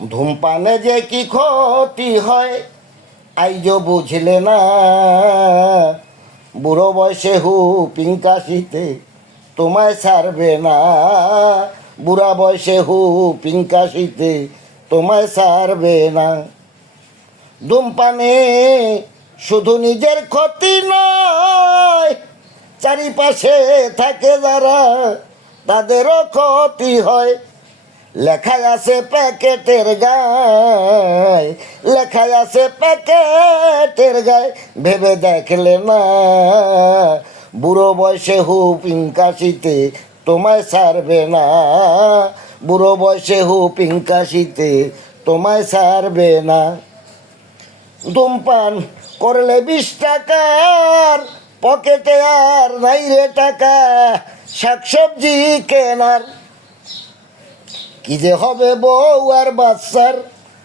ধূমপানে যে কি ক্ষতি হয় আইজ বুঝলে না। বুড়ো বয়সে হু পিঙ্কাশিতে তোমায় ছাড়বে না। বুড়া বয়সে হু পিঙ্কাশিতে তোমায় ছাড়বে না। ধূমপানে শুধু নিজের ক্ষতি নয়, চারিপাশে থাকে যারা, তাদেরও ক্ষতি হয়। লেখা আছে প্যাকেটের গায়, লেখা আছে প্যাকেটের গায়, ভেবে দেখলে না বুড়ো বয়সে হু পিঙ্কাশিতে তোমায় ছাড়বে না। বুড়ো বয়সে হু পিঙ্কাশিতে তোমায় ছাড়বে না। ধূমপান করলে বিশ টাকার পকেটে আর নাই রে টাকা, শাকসবজি কেনার কি যে হবে বউ আর বাচ্চার?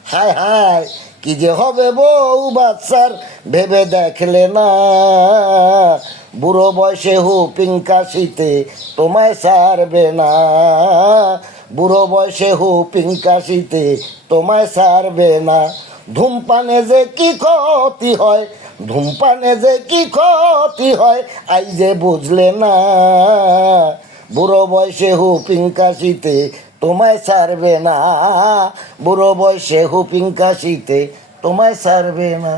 হায় হায় কি যে হবে বউ, বাচ্চার? ভেবে দেখলে না। বুড়ো বয়সে হু পিঙ্কাশিতে তোমায় সারবে না। বুড়ো বয়সে হু পিঙ্কাশিতে তোমায় সারবে না। ধূমপানে যে কি ক্ষতি হয়? ধূমপানে যে কি ক্ষতি হয়? আই যে বুঝলে না। বুড়ো বয়সে হু পিঙ্কাশিতে তোমায় ছাড়বে না। বুড়ো বয়সে হুপিং কাশিতে তোমায় ছাড়বে না।